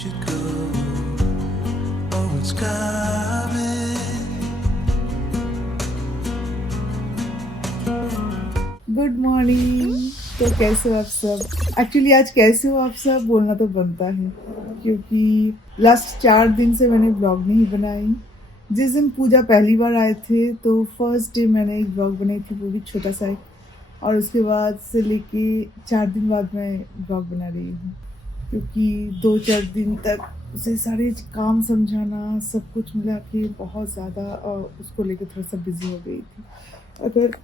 should go. Oh, it's coming. Good morning. तो कैसे हो आप सब? एक्चुअली आज कैसे हो आप सब बोलना तो बनता है, क्योंकि लास्ट 4 दिन से मैंने ब्लॉग नहीं बनाई। जिस दिन पूजा पहली बार आए थे तो फर्स्ट डे मैंने एक ब्लॉग बनाई थी, वो भी छोटा सा एक, और उसके बाद से लेके 4 दिन बाद मैं ब्लॉग बना रही हूँ, क्योंकि 2-4 दिन तक उसे सारे काम समझाना सब कुछ मिला के बहुत ज़्यादा उसको लेके थोड़ा सा बिजी हो गई थी। अगर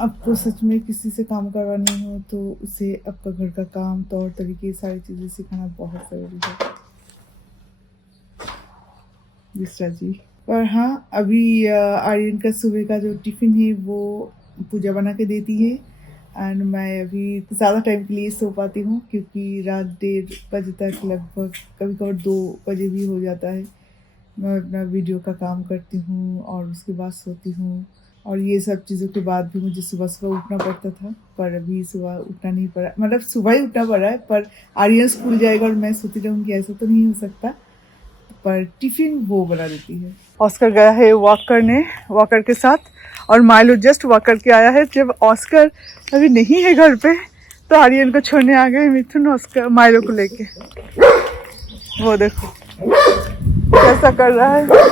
आपको सच में किसी से काम करवानी हो तो उसे आपका घर का काम, तौर तरीके, सारी चीज़ें सिखाना बहुत ज़रूरी है मिश्रा जी। और हाँ, अभी आर्यन का सुबह का जो टिफ़िन है वो पूजा बना के देती है, एंड मैं अभी ज़्यादा टाइम के लिए सो पाती हूँ, क्योंकि रात 1:30 बजे तक, लगभग कभी कभी 2 बजे भी हो जाता है, मैं अपना वीडियो का काम करती हूँ और उसके बाद सोती हूँ। और ये सब चीज़ों के बाद भी मुझे सुबह सुबह उठना पड़ता था, पर अभी सुबह उठना नहीं पड़ा, मतलब सुबह ही उठना पड़ा है, पर आर्यन स्कूल जाएगा और मैं सोती रहूँगी, ऐसा तो नहीं हो सकता। पर टिफ़िन वो बना देती है। ऑस्कर गया है वॉक करने वॉकर के साथ, और माइलो जस्ट वॉक करके आया है। जब ऑस्कर अभी नहीं है घर पे तो आर्यन को छोड़ने आ गए मिथुन ऑस्कर माइलो को लेके। वो देखो कैसा कर रहा है।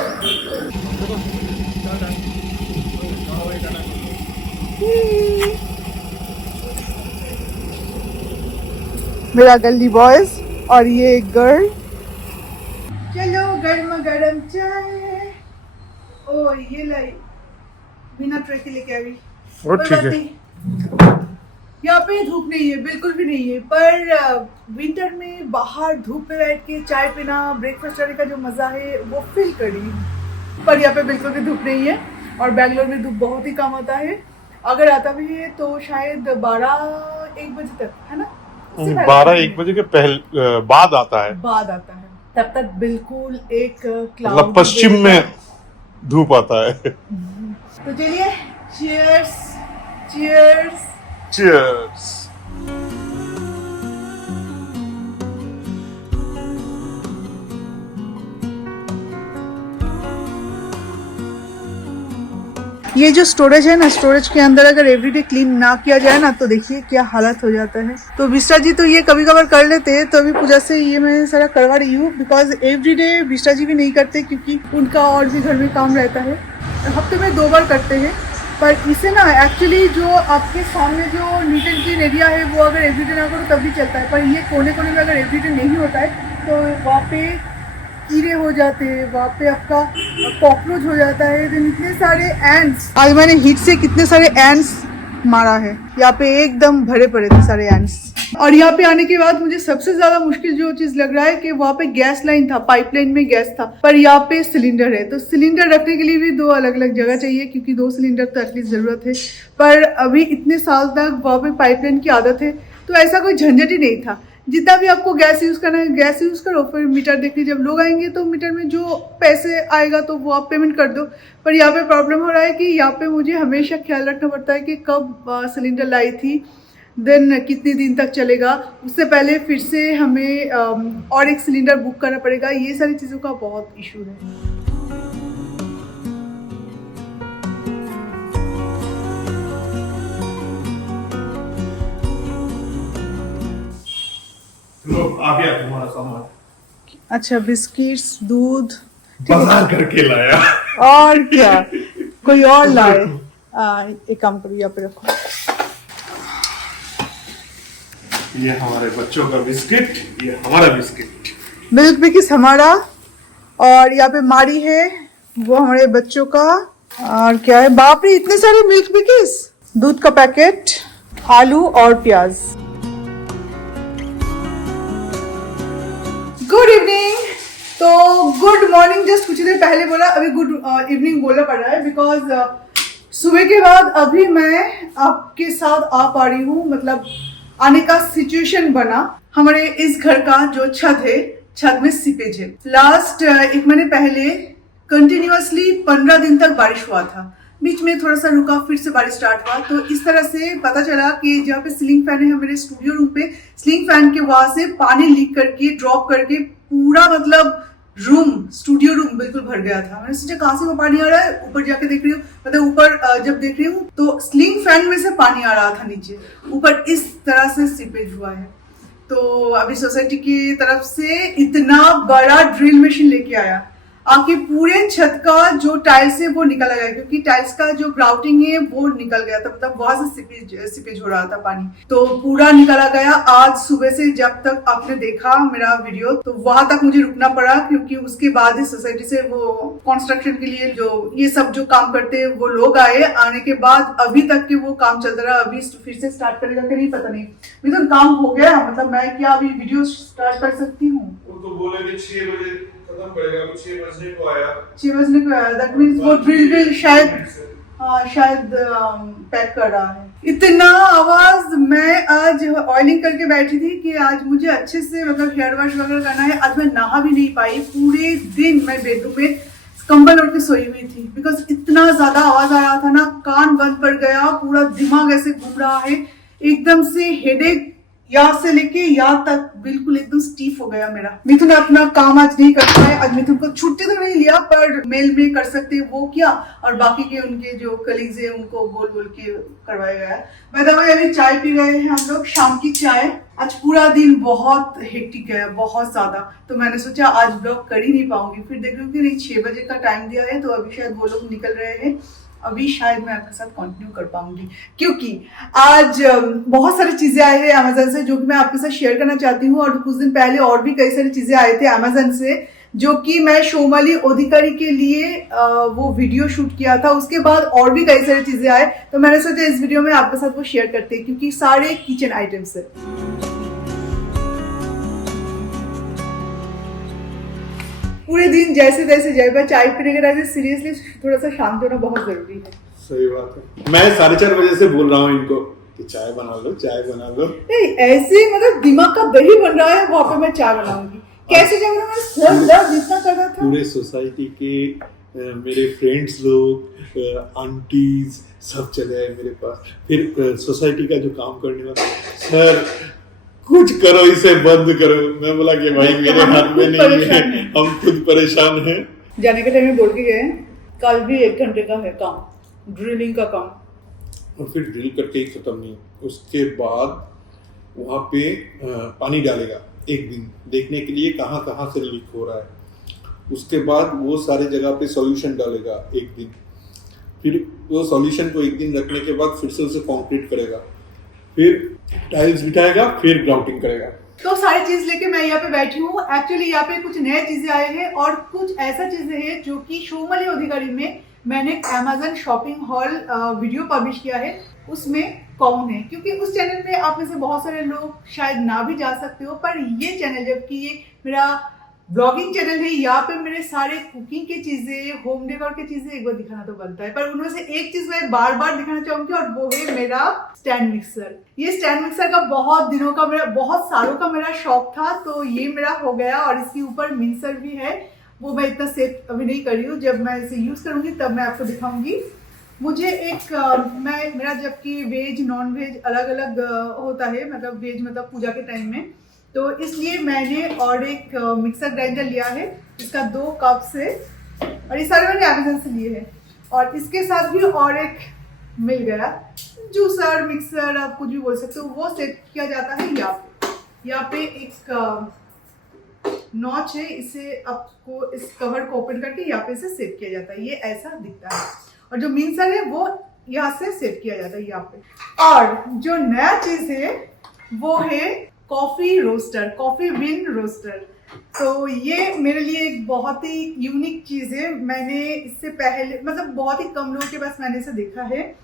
मेरा गली बॉयज और ये गर्ल। चलो गर्मा गर्म चाय। ओ ये लाई बिना ट्रे के लेके आई। वो ठीक है। यहाँ पे धूप नहीं है, बिल्कुल भी नहीं है, पर विंटर में बाहर धूप में बैठ के चाय पीना, ब्रेकफास्ट करने का जो मजा है वो फील करी। पर यहाँ पे बिल्कुल भी धूप नहीं है, और बैंगलोर में धूप बहुत ही कम आता है। अगर आता भी है तो शायद 12-1 बजे तक, है ना? 12-1 बजे के बाद आता है। बाद आता है, तब तक बिल्कुल एक क्लाउड, मतलब पश्चिम में धूप आता है। तो चलिए, चीयर्स चीयर्स चीयर्स। ये जो स्टोरेज है ना, स्टोरेज के अंदर अगर एवरीडे क्लीन ना किया जाए ना तो देखिए क्या हालत हो जाता है। तो विष्टा जी तो ये कभी कभार कर लेते हैं, तो अभी पूजा से ये मैं सारा करवा रही हूँ, बिकॉज एवरीडे विष्टा जी भी नहीं करते, क्योंकि उनका और भी घर में काम रहता है। हफ्ते में 2 बार करते हैं, पर इसे ना एक्चुअली जो आपके सामने जो नीट एंड क्लीन एरिया है वो अगर एवरीडे ना करो तब भी चलता है, पर ये कोने कोने में अगर एवरीडे नहीं होता है तो वहाँ पे कीड़े हो जाते हैं, वहाँ पे आपका कॉकरोच हो जाता है, देन इतने सारे एंड्स। आज मैंने हीट से कितने सारे एंड्स मारा है, यहाँ पे एकदम भरे पड़े थे सारे एंड्स। और यहाँ पे आने के बाद मुझे सबसे ज्यादा मुश्किल जो चीज लग रहा है कि वहाँ पे गैस लाइन था, पाइपलाइन में गैस था, पर यहाँ पे सिलेंडर है, तो सिलेंडर रखने के लिए भी 2 अलग अलग जगह चाहिए, क्योंकि 2 सिलेंडर तो एटलीस्ट जरूरत है। पर अभी इतने साल तक वहाँ पे पाइपलाइन की आदत है, तो ऐसा कोई झंझट ही नहीं था। जितना भी आपको गैस यूज़ करना है गैस यूज़ करो, फिर मीटर देखिए, जब लोग आएंगे तो मीटर में जो पैसे आएगा तो वो आप पेमेंट कर दो। पर यहाँ पे प्रॉब्लम हो रहा है कि यहाँ पे मुझे हमेशा ख्याल रखना पड़ता है कि कब सिलेंडर लाई थी, देन कितने दिन तक चलेगा, उससे पहले फिर से हमें और एक सिलेंडर बुक करना पड़ेगा। ये सारी चीज़ों का बहुत इशू है। लो आ गया तुम्हारा सामान। अच्छा, बिस्किट्स, दूध बाजार करके लाया। और क्या, कोई और लाए? एक काम करो, यहाँ पे रखो। ये हमारे बच्चों का बिस्किट, ये हमारा बिस्किट। मिल्क बिकिस हमारा, और यहाँ पे मारी है वो हमारे बच्चों का। और क्या है, बाप रे इतने सारे मिल्क बिकिस, दूध का पैकेट, आलू और प्याज। Good evening. तो गुड मॉर्निंग जस्ट कुछ देर पहले बोला, अभी गुड इवनिंग बोलना पड़ रहा है, बिकॉज सुबह के बाद अभी मैं आपके साथ आ पा रही हूँ, मतलब आने का सिचुएशन बना। हमारे इस घर का जो छत है, छत में सीपेज है। लास्ट 1 महीने पहले कंटिन्यूअसली 15 दिन तक बारिश हुआ था, बीच में थोड़ा सा रुका, फिर से बारिश स्टार्ट हुआ। तो इस तरह से पता चला कि जहाँ पे सीलिंग फैन है हमारे स्टूडियो रूम पे, सीलिंग फैन के वहां से पानी लीक करके ड्रॉप करके पूरा मतलब रूम, स्टूडियो रूम बिल्कुल भर गया था। मैंने सोचा कहाँ से वो पानी आ रहा है, ऊपर जाके देख रही हूँ, मतलब ऊपर जब देख रही हूँ तो स्लिंग फैन में से पानी आ रहा था नीचे, ऊपर इस तरह से सीपेज हुआ है। तो अभी सोसाइटी की तरफ से इतना बड़ा ड्रिल मशीन लेके आया, आके पूरे छत का जो टाइल्स है वो निकला गया, क्योंकि टाइल्स का जो ग्राउटिंग है वो निकल गया था, मतलब वहां से सीपेज हो रहा था पानी, तो पूरा निकला गया। आज सुबह से जब तक आपने देखा मेरा वीडियो तो वहां तक मुझे रुकना पड़ा, क्योंकि उसके बाद ही सोसाइटी से वो कंस्ट्रक्शन के लिए जो ये सब जो काम करते हैं वो लोग आए। आने के बाद अभी तक के वो काम चलता रहा, अभी फिर से स्टार्ट करेगा कि नहीं पता नहीं। मिथुन काम हो गया, मतलब मैं क्या अभी वीडियो स्टार्ट कर सकती हूँ? वो तो बोले कि 6 बजे खत्म करेगा, 6 बजने को आया। 6 बजने को आया, दैट मीन्स वो ड्रिल शायद पैक कर रहा है। इतना आवाज, मैं आज ऑयलिंग करके बैठी थी कि आज मुझे अच्छे से मतलब हेयर वॉश वगैरह करना है। आज मैं नहा भी नहीं पाई, पूरे दिन मैं बेडरूम में कंबल ओढ़ के सोई हुई थी, बिकॉज इतना ज्यादा आवाज आ रहा था ना, कान बंद पड़ गया, पूरा दिमाग ऐसे घूम रहा है, एकदम से हेडेक यहाँ से लेके यहाँ तक बिल्कुल एकदम स्टीफ हो गया मेरा। मिथुन अपना काम आज नहीं कर पाए, आज मिथुन को छुट्टी तो नहीं लिया पर मेल में कर सकते वो किया, और बाकी के उनके जो कलीग्स है उनको बोल बोल के करवाया गया। मैं तो अभी चाय पी रहे हैं हम लोग, शाम की चाय। आज पूरा दिन बहुत हेक्टिक गया, बहुत ज्यादा, तो मैंने सोचा आज ब्लॉग कर ही नहीं पाऊंगी। फिर देख रही हूँ कि नहीं 6 बजे का टाइम दिया है, तो अभी शायद वो लोग निकल रहे हैं, अभी शायद मैं आपके साथ कंटिन्यू कर पाऊंगी, क्योंकि आज बहुत सारी चीजें आई है अमेजन से जो कि मैं आपके साथ शेयर करना चाहती हूँ। और कुछ दिन पहले और भी कई सारी चीजें आए थे अमेजन से, जो कि मैं शोमाली अधिकारी के लिए वो वीडियो शूट किया था। उसके बाद और भी कई सारी चीजें आए, तो मैंने सोचा इस वीडियो में आपके साथ वो शेयर करते हैं, क्योंकि सारे किचन आइटम्स है। पूरे दिन जैसे तैसे जाए, पर चाय पीने के टाइम सीरियसली थोड़ा सा शांत होना बहुत जरूरी है। सही बात है। मैं 4:30 बजे से बोल रहा हूँ इनको कि चाय बना लो, चाय बना लो। नहीं ऐसे मतलब दिमाग का दही बन रहा है, वहां पे मैं चाय बनाऊंगी कैसे? जब मैं सर दर्द इतना कर रहा था। पूरे सोसाइटी के मेरे फ्रेंड्स लोग, आंटीज सब चले आए मेरे पास। फिर सोसाइटी का जो काम करने वाला, सर कुछ करो, इसे बंद करो। मैं बोला कि भाई मेरे हाथ में नहीं है, हम खुद परेशान हैं। जाने के टाइम में बोल के गए कल भी 1 घंटे का है काम, ड्रिलिंग का काम, और फिर ड्रिल करके ही खत्म नहीं। उसके बाद वहाँ पे पानी डालेगा एक दिन, देखने के लिए कहाँ कहाँ से लीक हो रहा है। उसके बाद वो सारे जगह पे सॉल्यूशन डालेगा एक दिन, फिर वो सॉल्यूशन को एक दिन रखने के बाद फिर से उसे कंक्रीट करेगा, फिर टाइल्स बिठाएगा, फिर ग्राउटिंग करेगा। तो सारी चीज लेके मैं यहाँ पे बैठी हूँ। एक्चुअली यहाँ पे कुछ नए चीजें आए हैं और कुछ ऐसा चीजें हैं जो कि शोमाली अधिकारी में मैंने Amazon shopping hall video publish किया है, उसमें कौन है, क्योंकि उस चैनल पे आप में से बहुत सारे लोग शायद ना भी जा सकते हो, पर ये चैनल जबकि ये मेरा ब्लॉगिंग चैनल है, यहाँ पे मेरे सारे कुकिंग की चीजें, होम डेकोर की चीजें एक बार दिखाना तो बनता है। पर उनमें से एक चीज मैं बार बार दिखाना चाहूंगी और वो है मेरा स्टैंड मिक्सर। ये स्टैंड मिक्सर का बहुत दिनों का मेरा, बहुत सालों का मेरा शौक था, तो ये मेरा हो गया। और इसके ऊपर मिक्सर भी है, वो मैं इतना सेफ अभी नहीं करी हूँ, जब मैं इसे यूज करूंगी तब मैं आपको दिखाऊंगी। मुझे एक मेरा जबकि वेज नॉन वेज अलग अलग होता है, मतलब वेज मतलब पूजा के टाइम में, तो इसलिए मैंने और एक मिक्सर ग्राइंडर लिया है, इसका 2 कप से, और ये सारे मैंने अमेज़न से लिए हैं। और इसके साथ भी और एक मिल गया, जूसर मिक्सर आप कुछ भी बोल सकते हो, वो सेट किया जाता है यहाँ पे एक नॉच है, इसे आपको इस कवर को ओपन करके यहाँ पे इसे सेट किया जाता है, ये ऐसा दिखता है। और जो मिक्सर है वो यहाँ से सेट किया जाता है यहाँ पे। और जो नया चीज है वो है कॉफी रोस्टर, कॉफी बिन रोस्टर। तो ये मेरे लिए एक बहुत ही यूनिक चीज है, मैंने इससे पहले मतलब बहुत ही कम लोगों के पास मैंने इसे देखा है।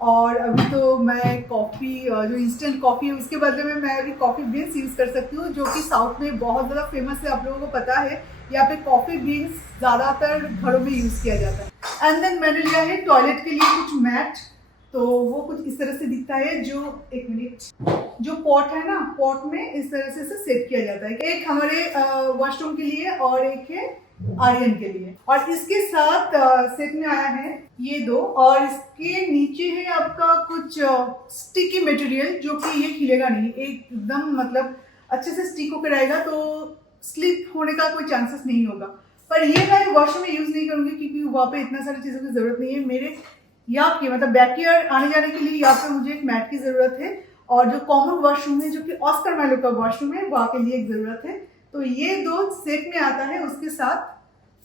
और अभी तो मैं कॉफ़ी जो इंस्टेंट कॉफ़ी है उसके बदले में मैं अभी कॉफ़ी बीन्स यूज़ कर सकती हूँ, जो कि साउथ में बहुत ज़्यादा फेमस है, आप लोगों को पता है। यहाँ पे कॉफ़ी बीन्स ज़्यादातर घरों में यूज़ किया जाता है। एंड देन मैंने लिया है टॉयलेट के लिए कुछ मैट, तो वो कुछ इस तरह से दिखता है, जो एक मिनट, जो पॉट है ना, पॉट में इस तरह से इसे सेट किया जाता है। एक हमारे वॉशरूम के लिए और एक है आर्यन के लिए। और इसके साथ सेट में आया है ये 2, और इसके नीचे है आपका कुछ स्टिकी मटेरियल, जो कि ये खिलेगा नहीं, एकदम मतलब अच्छे से स्टिक होकर रहेगा। तो स्लिप होने का कोई चांसेस नहीं होगा। पर ये मैं वॉशरूम में यूज नहीं करूंगी क्योंकि वहाँ पे इतना सारी चीजों की जरूरत नहीं है। मेरे यहाँ के मतलब बैकयार्ड आने जाने के लिए यहाँ पे मुझे एक मैट की जरूरत है, और जो कॉमन वॉशरूम है जो कि ऑस्कर माइलो का वॉशरूम है वहाँ के लिए एक जरूरत है। तो ये दो सेट में आता है उसके साथ,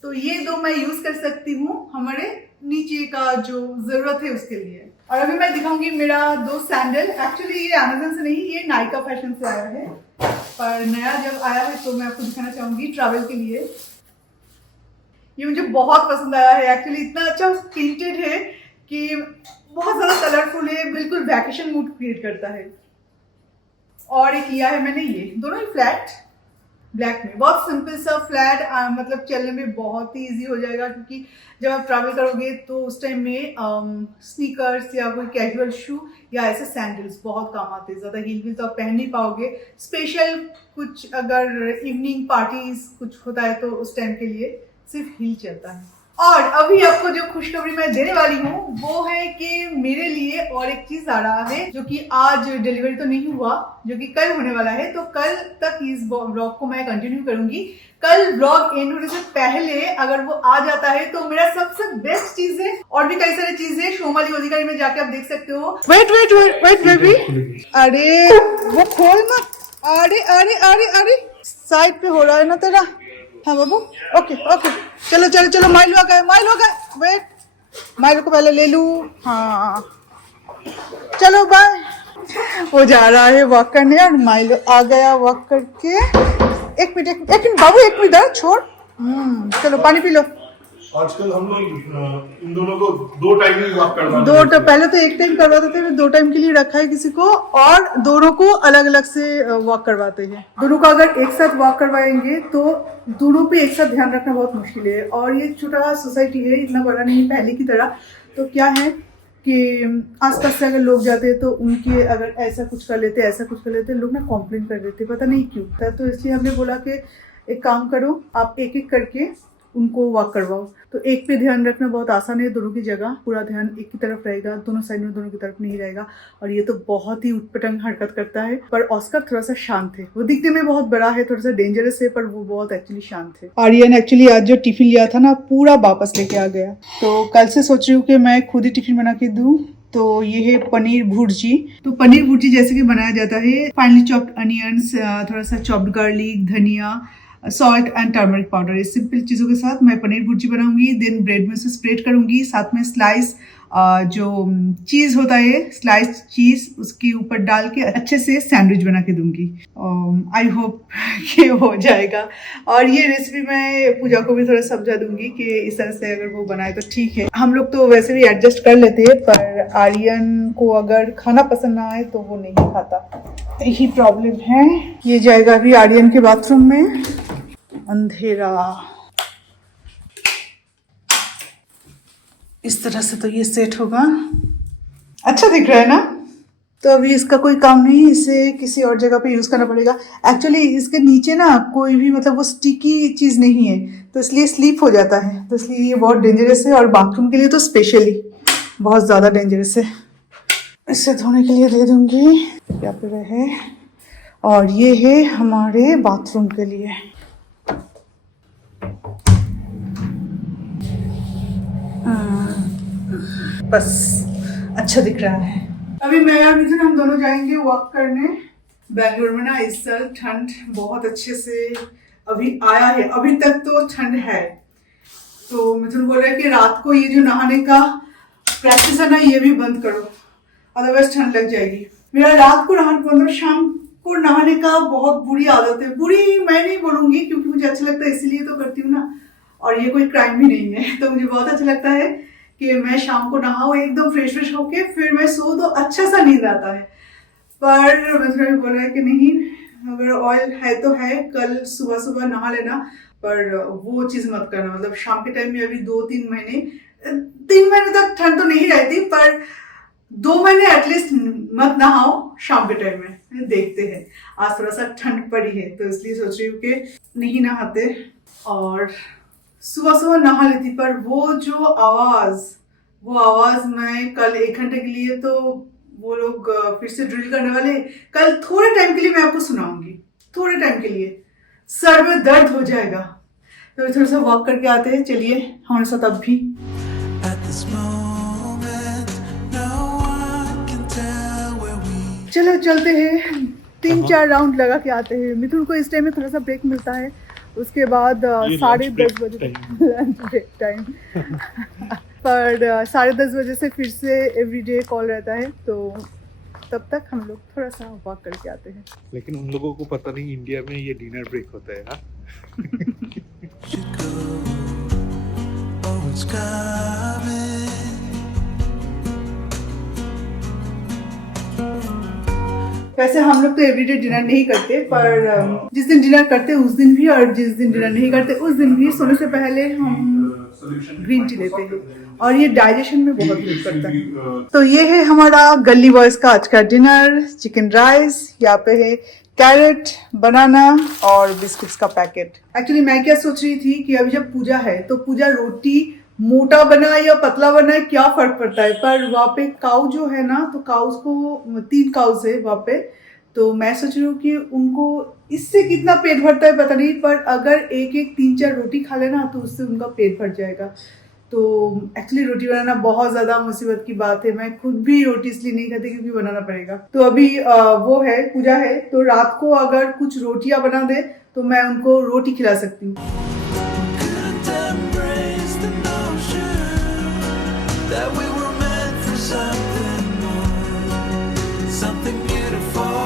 तो ये दो मैं यूज कर सकती हूँ हमारे नीचे का जो जरूरत है उसके लिए। और अभी मैं दिखाऊंगी मेरा दो सैंडल। एक्चुअली ये अमेजन से नहीं, ये नायका फैशन से आया है, पर नया जब आया है तो मैं आपको दिखाना चाहूंगी ट्रैवल के लिए। ये मुझे बहुत पसंद आया है। एक्चुअली इतना अच्छा प्रिंटेड है कि बहुत ज़्यादा कलरफुल है, बिल्कुल वैकेशन मूड क्रिएट करता है। और एक लिया है मैंने ये, दोनों ही फ्लैट ब्लैक में, बहुत सिंपल सा फ्लैट, मतलब चलने में बहुत ही इजी हो जाएगा क्योंकि जब आप ट्रैवल करोगे तो उस टाइम में स्नीकर्स या कोई कैजुअल शू या ऐसे सैंडल्स बहुत काम आते हैं। ज़्यादा हील तो आप पहन नहीं पाओगे, स्पेशल कुछ अगर इवनिंग पार्टीज कुछ होता है तो उस टाइम के लिए सिर्फ हील चलता है। और अभी आपको जो खुशखबरी मैं देने वाली हूँ वो है कि मेरे लिए और एक चीज आ रहा है जो कि आज डिलीवरी तो नहीं हुआ, जो कि कल होने वाला है। तो कल तक इस ब्लॉग को मैं कंटिन्यू करूंगी। कल ब्लॉग एंड होने से पहले अगर वो आ जाता है तो मेरा सबसे बेस्ट चीज है, और भी कई सारी चीजें शोमाली अधिकारी में जाके आप देख सकते हो। Wait wait wait wait baby, अरे वो खोल मत, अरे अरे अरे अरे साइड पे हो रहा है ना तेरा। हाँ बाबू, ओके ओके, चलो चलो चलो, माइलो आ गए, वेट, माइलो को पहले ले लूं। हाँ चलो बाय। वो जा रहा है वॉक करने और माइलो आ गया वॉक करके। एक मिनट बाबू, एक मिनट छोड़। चलो पानी पी लो। आजकल हम लोग इन दोनों को 2 टाइम ही वॉक करवाते हैं। दो टाइम, पहले तो 1 टाइम करवाते थे, फिर 2 टाइम के लिए रखा है किसी को, और दोनों को अलग अलग से वॉक करवाते हैं। दोनों को अगर एक साथ वॉक करवाएंगे तो दोनों पे एक साथ ध्यान रखना बहुत मुश्किल है। और ये छोटा सोसाइटी है, इतना बड़ा नहीं पहले की तरह। तो क्या है कि आसपास से अगर लोग जाते हैं तो उनके अगर ऐसा कुछ कर लेते लोग ना कॉम्प्लेन कर देते, पता नहीं क्यों। तो इसलिए हमने बोला कि एक काम करो, आप एक एक करके उनको वॉक करवाओ। तो एक पे ध्यान रखना बहुत आसान है, दोनों की जगह पूरा ध्यान एक की तरफ रहेगा, दोनों साइड में दोनों की तरफ नहीं रहेगा। और ये तो बहुत ही उटपटांग हरकत करता है। पर ऑस्कर थोड़ा सा शांत है, वो दिखने में बहुत बड़ा है, थोड़ा सा डेंजरस है, पर वो बहुत एक्चुअली शांत है। आर्यन एक्चुअली आज जो टिफिन लिया था ना पूरा वापस लेके आ गया, तो कल से सोच रही हूँ कि मैं खुद ही टिफिन बना के दूँ। तो ये है पनीर भुर्जी। तो पनीर भुर्जी जैसे कि बनाया जाता है, फाइनली चॉप्ड अनियंस, थोड़ा सा चॉप्ड गार्लिक, धनिया, सॉल्ट एंड टर्मरिक पाउडर, इस सिंपल चीज़ों के साथ मैं पनीर भुर्जी बनाऊंगी। देन ब्रेड में से स्प्रेड करूंगी, साथ में स्लाइस जो चीज़ होता है, स्लाइस चीज़ उसके ऊपर डाल के अच्छे से सैंडविच बना के दूंगी। आई होप ये हो जाएगा। और ये रेसिपी मैं पूजा को भी थोड़ा समझा दूंगी कि इस तरह से अगर वो बनाए तो ठीक है। हम लोग तो वैसे भी एडजस्ट कर लेते हैं, पर आर्यन को अगर खाना पसंद ना आए तो वो नहीं खाता, यही प्रॉब्लम है। ये जाएगा अभी आर्यन के बाथरूम में। अंधेरा इस तरह से तो ये सेट होगा, अच्छा दिख रहा है ना। तो अभी इसका कोई काम नहीं, इसे किसी और जगह पे यूज करना पड़ेगा। एक्चुअली इसके नीचे ना कोई भी मतलब वो स्टिकी चीज नहीं है, तो इसलिए स्लिप हो जाता है, तो इसलिए ये बहुत डेंजरस है। और बाथरूम के लिए तो स्पेशली बहुत ज्यादा डेंजरस है। इसे धोने के लिए दे दूंगी, यहाँ पे रहे। और ये है हमारे बाथरूम के लिए। बस अच्छा दिख रहा है। अभी मैं और मिथुन हम दोनों जाएंगे वॉक करने। बेंगलुरु में ना इस साल ठंड बहुत अच्छे से अभी आया है, अभी तक तो ठंड है। तो मिथुन बोल रहे हैं कि रात को ये जो नहाने का प्रैक्टिस है ना ये भी बंद करो, अदरवाइज ठंड लग जाएगी। मेरा रात को नहाने मतलब शाम को नहाने का बहुत बुरी आदत है। बुरी मैं नहीं बोलूंगी क्योंकि मुझे अच्छा लगता है इसीलिए तो करती हूँ ना, और ये कोई क्राइम भी नहीं है। तो मुझे बहुत अच्छा लगता है कि मैं शाम को नहाऊं एकदम फ्रेश होके, फिर मैं सो तो अच्छा सा नींद आता है। पर मिथुन भी बोल रहा है कि नहीं, अगर ऑयल है तो है, कल सुबह सुबह नहा लेना, पर वो चीज मत करना। मतलब शाम के टाइम में अभी 2-3 महीने, 3 महीने तक ठंड तो नहीं रहती, पर 2 महीने एटलीस्ट मत नहाओ शाम के टाइम में। देखते हैं, आज थोड़ा सा ठंड पड़ी है तो इसलिए सोच रही हूँ कि नहीं नहाते और सुबह सुबह नहा लेती। पर वो जो आवाज मैं कल 1 घंटे के लिए, तो वो लोग फिर से ड्रिल करने वाले, कल थोड़े टाइम के लिए मैं आपको सुनाऊंगी, थोड़े टाइम के लिए। सर में दर्द हो जाएगा। तो थोड़ा सा वॉक करके आते हैं, चलिए हमारे साथ अब भी। at this moment. No one can tell where we चलो चलते हैं, 3-4 राउंड लगा के आते हैं। मिथुन को इस टाइम में थोड़ा सा ब्रेक मिलता है, उसके बाद 10:30 बजे लंच ब्रेक टाइम पर 10:30 बजे से फिर से एवरीडे कॉल रहता है, तो तब तक हम लोग थोड़ा सा वॉक करके आते हैं। लेकिन उन लोगों को पता नहीं इंडिया में ये डिनर ब्रेक होता है। हाँ should go. Oh, it's coming. वैसे हम लोग तो एवरीडे डिनर नहीं करते, पर जिस दिन डिनर करते उस दिन भी, और जिस दिन डिनर नहीं करते उस दिन भी सोने से पहले हम ग्रीन टी लेते हैं, और ये डाइजेशन में बहुत हेल्प करता है। तो ये है हमारा गली बॉयज का आज का डिनर, चिकन राइस, यहाँ पे है कैरेट, बनाना और बिस्किट्स का पैकेट। एक्चुअली मैं क्या सोच रही थी कि अभी जब पूजा है तो पूजा रोटी मोटा बनाए या पतला बनाए क्या फर्क पड़ता है, पर वहाँ पे काऊ जो है ना, तो काउस को 3 काउस है वहाँ पे, तो मैं सोच रही हूँ कि उनको इससे कितना पेट भरता है पता नहीं, पर अगर एक 3-4 रोटी खा लेना तो उससे उनका पेट भर जाएगा। तो एक्चुअली रोटी बनाना बहुत ज़्यादा मुसीबत की बात है। मैं खुद भी रोटी इसलिए नहीं खाती क्योंकि बनाना पड़ेगा। तो अभी वो है, पूजा है, तो रात को अगर कुछ रोटियां बना दे तो मैं उनको रोटी खिला सकती हूँ। Couldn't embrace the notion that we were meant for something more, something beautiful,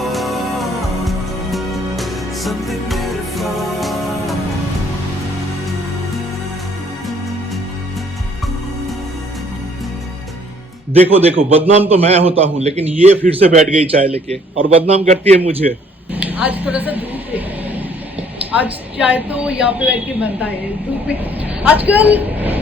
something beautiful. देखो देखो, बदनाम तो मैं होता हूँ, लेकिन ये फिर से बैठ गई चाय लेके और बदनाम करती है मुझे। आज थोड़ा सा धूप है, आज चाय तो यहाँ पे बैठ के बनता है धूप में। आजकल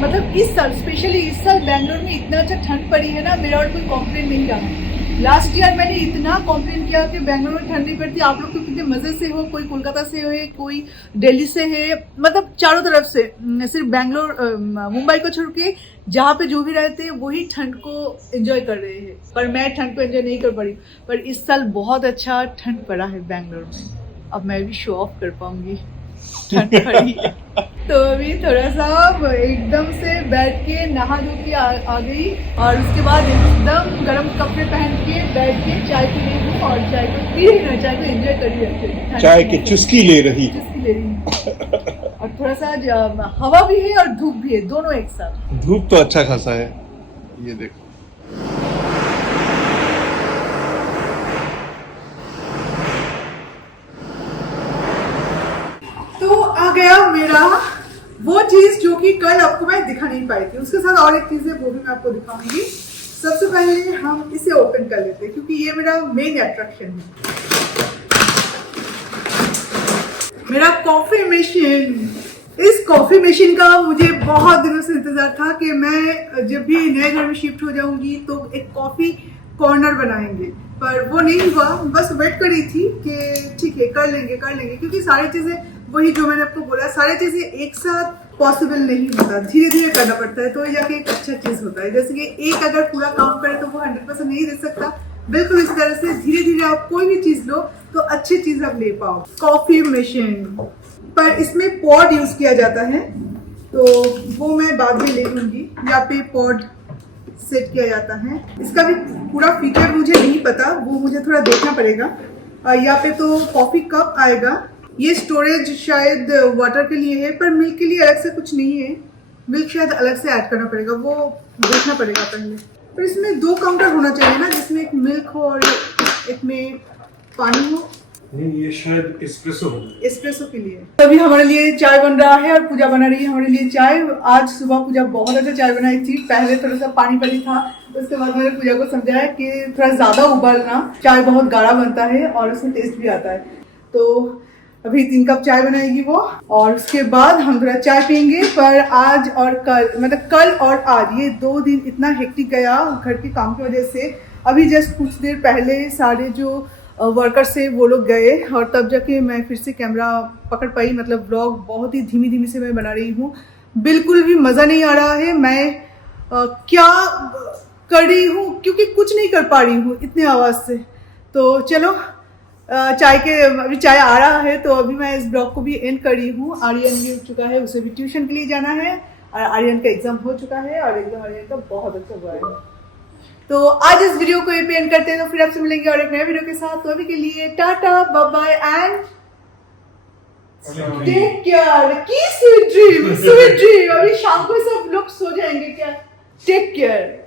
मतलब इस साल, स्पेशली इस साल बेंगलोर में इतना अच्छा ठंड पड़ी है ना, मेरा और कोई कॉम्प्लेन नहीं रहा। लास्ट ईयर मैंने इतना कॉम्प्लेन किया कि बेंगलोर में ठंड नहीं पड़ती, आप लोग तो कितने मजे से हो, कोई कोलकाता से हो, कोई दिल्ली से है, मतलब चारों तरफ से, सिर्फ बेंगलोर मुंबई को छोड़ के जहाँ पे जो भी रहते हैं वही ठंड को एंजॉय कर रहे हैं, पर मैं ठंड को एंजॉय नहीं कर पा रही। पर इस साल बहुत अच्छा ठंड पड़ा है बेंगलोर में, अब मैं भी शो ऑफ कर पाऊंगी, ठंड पड़ी है। तो अभी थोड़ा सा एकदम से बैठ के नहा धो के आ गई, और उसके बाद एकदम गर्म कपड़े पहन के बैठ के चाय पी रही हूँ, और चाय को पी रही हूँ, चाय को एंजॉय कर रही हूँ, चाय की चुस्की ले रही। चुस्की ले रही हूँ। और थोड़ा सा हवा भी है और धूप भी है, दोनों एक साथ। धूप तो अच्छा खासा है, ये देखो। तो आ गया मेरा वो चीज जो कि कल आपको मैं दिखा नहीं पाई थी, उसके साथ और एक चीज है वो भी मैं आपको दिखाऊंगी। सबसे पहले हम इसे ओपन कर लेते हैं क्योंकि ये मेरा मेन अट्रैक्शन है, मेरा कॉफी मशीन। इस कॉफी मशीन का मुझे बहुत दिनों से इंतजार था कि मैं जब भी नए घर में शिफ्ट हो जाऊंगी तो एक कॉफी कॉर्नर बनाएंगे, पर वो नहीं हुआ। बस वेट कर रही थी कि ठीक है कर लेंगे क्योंकि सारी चीजें वही जो मैंने आपको बोला, सारी चीजें एक साथ पॉसिबल नहीं होता, धीरे धीरे करना पड़ता है, तो जाके एक अच्छा चीज होता है। जैसे कि एक अगर पूरा काम करे तो वो 100% नहीं दे सकता, बिल्कुल इस तरह से धीरे धीरे आप कोई भी चीज लो तो अच्छी चीज आप ले पाओ। कॉफी मशीन पर इसमें पॉड यूज किया जाता है, तो वो मैं बाद में ले लूंगी। यहाँ पे पॉड सेट किया जाता है, इसका भी पूरा फीचर मुझे नहीं पता, वो मुझे थोड़ा देखना पड़ेगा। यहाँ पे तो कॉफी कप आएगा, ये स्टोरेज शायद वाटर के लिए है, पर मिल्क के लिए अलग से कुछ नहीं है, मिल्क शायद अलग से ऐड करना पड़ेगा, वो देखना पड़ेगा पहले। पर इसमें 2 काउंटर होना चाहिए ना, जिसमें एक मिल्क हो और एक में पानी हो। नहीं, ये शायद एस्प्रेसो हो। एस्प्रेसो के लिए अभी हमारे लिए चाय बन रहा है और पूजा बना रही है हमारे लिए चाय। आज सुबह पूजा बहुत अच्छा चाय बनाई थी, पहले थोड़ा सा पानी था, उसके बाद मैंने पूजा को समझाया कि थोड़ा ज्यादा उबालना, चाय बहुत गाढ़ा बनता है और उसमें टेस्ट भी आता है। तो अभी 3 कप चाय बनाएगी वो, और उसके बाद हम थोड़ा चाय पियेंगे। पर आज और कल, मतलब कल और आज, ये 2 दिन इतना हेक्टिक गया घर के काम की वजह से। अभी जस्ट कुछ देर पहले सारे जो वर्कर्स से वो लोग गए, और तब जाके मैं फिर से कैमरा पकड़ पाई, मतलब व्लॉग बहुत ही धीमी धीमी से मैं बना रही हूँ, बिल्कुल भी मज़ा नहीं आ रहा है। मैं क्या कर रही हूँ क्योंकि कुछ नहीं कर पा रही हूँ इतने आवाज़ से। तो चलो अभी चाय आ रहा है, तो अभी मैं इस ब्लॉग को भी एंड कर रही हूँ। आर्यन भी उठ चुका है, उसे भी ट्यूशन के लिए जाना है, और आर्यन का एग्जाम हो चुका है और एग्जाम आर्यन का बहुत अच्छा हुआ है। तो आज इस वीडियो को यहीं पे एंड करते हैं, तो फिर आपसे मिलेंगे और एक नए वीडियो के साथ। तो अभी के लिए tata, bye bye and take care. की स्वीट ड्रीम, स्वीट ड्रीम। अभी शाम को सब लोग सो जाएंगे क्या? Take care.